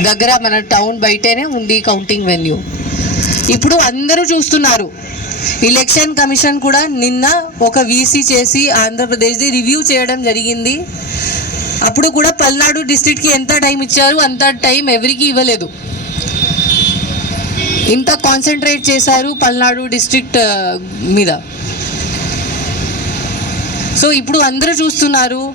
దగ్గర మన టౌన్ బయటనే ఉంది కౌంటింగ్ వెన్యూ. ఇప్పుడు అందరూ చూస్తున్నారు. ఎలక్షన్ కమిషన్ కూడా నిన్న ఒక వీసీ చేసి ఆంధ్రప్రదేశ్ది రివ్యూ చేయడం జరిగింది. అప్పుడు కూడా పల్నాడు డిస్ట్రిక్ట్కి ఎంత టైం ఇచ్చారు అంత టైం ఎవరికి ఇవ్వలేదు. ఇంత కాన్సన్ట్రేట్ చేశారు పల్నాడు డిస్ట్రిక్ట్ మీద. సో ఇప్పుడు అందరూ చూస్తున్నారు.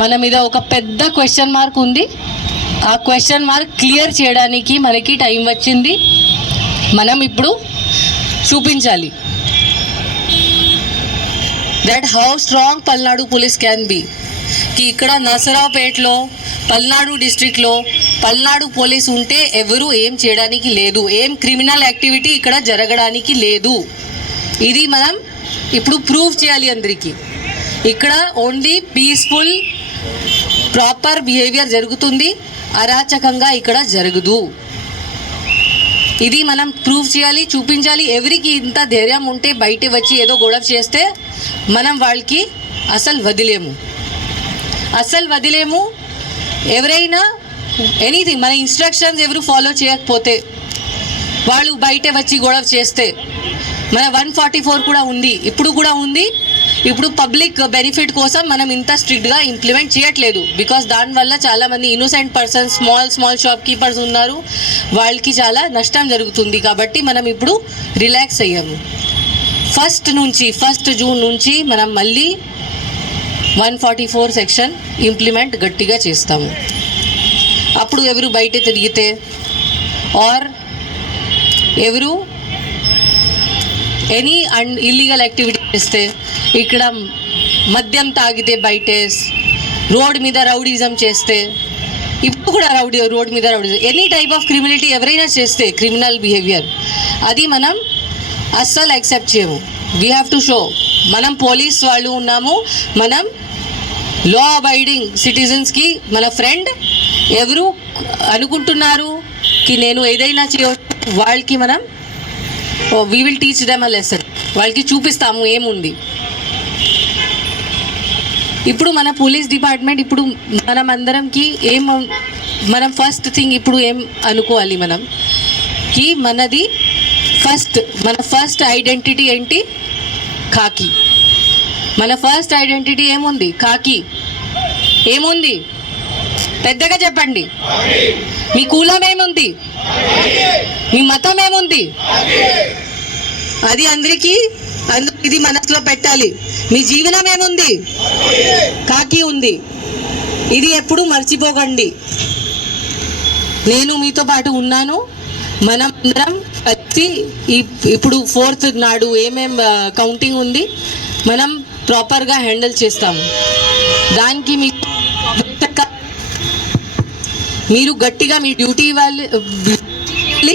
మన మీద ఒక పెద్ద క్వశ్చన్ మార్క్ ఉంది. ఆ క్వశ్చన్ మార్క్ క్లియర్ చేయడానికి మనకి టైం వచ్చింది. మనం ఇప్పుడు చూపించాలి. That how strong Palnadu police can be కి ఇక్కడ నసరావుపేటలో పల్నాడు డిస్ట్రిక్ట్లో పల్నాడు పోలీస్ ఉంటే ఎవరు ఏం చేయడానికి లేదు. ఏం క్రిమినల్ యాక్టివిటీ ఇక్కడ జరగడానికి లేదు. ఇది మనం ఇప్పుడు ప్రూవ్ చేయాలి అందరికీ. ఇక్కడ ఓన్లీ పీస్ఫుల్ ప్రాపర్ బిహేవియర్ జరుగుతుంది అరాచకంగా ఇక్కడ జరగదు. ఇది మనం ప్రూవ్ చేయాలి చూపించాలి. ఎవరికి ఇంత ధైర్యం ఉంటే బయట వచ్చి ఏదో గొడవ చేస్తే మనం వాళ్ళకి అసలు వదిలేము. అసలు వదిలేము. ఎవరైనా ఎనీథింగ్ మన ఇన్స్ట్రక్షన్స్ ఎవరు ఫాలో చేయకపోతే వాళ్ళు బయట వచ్చి గొడవ చేస్తే మన వన్ ఫార్టీ ఫోర్ కూడా ఉంది ఇప్పుడు కూడా ఉంది. ఇప్పుడు పబ్లిక్ బెనిఫిట్ కోసం మనం ఇంత స్ట్రిక్ట్గా ఇంప్లిమెంట్ చేయట్లేదు. బికాస్ దానివల్ల చాలామంది innocent persons small small shopkeepers ఉన్నారు. వాళ్ళకి చాలా నష్టం జరుగుతుంది. కాబట్టి మనం ఇప్పుడు రిలాక్స్ అయ్యాము. ఫస్ట్ నుంచి ఫస్ట్ జూన్ నుంచి మనం మళ్ళీ one forty four section implement గట్టిగా చేస్తాము. అప్పుడు ఎవరు బయట తిరిగితే? ఆర్ ఎవరు ఎనీ అన్ ఇల్లీగల్ యాక్టివిటీ చేస్తే ఇక్కడ మద్యం తాగితే బయటేస్ రోడ్ మీద రౌడీజం చేస్తే ఇప్పుడు కూడా రౌడీ రోడ్ మీద rowdyism any type of criminality ఎవరైనా చేస్తే క్రిమినల్ బిహేవియర్ అది మనం అస్సలు యాక్సెప్ట్ చేయము. వీ హ్యావ్ టు షో మనం పోలీస్ వాళ్ళు ఉన్నాము మనం లా అబైడింగ్ సిటిజన్స్కి మన ఫ్రెండ్ ఎవరు అనుకుంటున్నారు కి నేను ఏదైనా చేయవచ్చు వాళ్ళకి మనం ఓ we will teach them a lesson వాళ్ళకి చూపిస్తాము ఏముంది. ఇప్పుడు మన పోలీస్ డిపార్ట్మెంట్ ఇప్పుడు మనం అందరంకి ఏం మనం ఫస్ట్ థింగ్ ఇప్పుడు ఏం అనుకోవాలి మనం? కి మనది ఫస్ట్ మన ఫస్ట్ ఐడెంటిటీ ఏంటి? ఖాకీ మన ఫస్ట్ ఐడెంటిటీ ఏముంది? ఖాకీ ఏముంది? పెద్దగా చెప్పండి. మీ కులం ఏముంది? మీ మతం ఏముంది? అది అందరికీ అందరూ ఇది మనసులో పెట్టాలి. మీ జీవనం ఏముంది? కాకి ఉంది. ఇది ఎప్పుడు మర్చిపోకండి. నేను మీతో పాటు ఉన్నాను. మనం అందరం కలిసి ఇప్పుడు ఫోర్త్ నాడు ఏమేం కౌంటింగ్ ఉంది మనం ప్రాపర్గా హ్యాండిల్ చేస్తాము. దానికి మీకు మీరు గట్టిగా మీ డ్యూటీ వాళ్ళు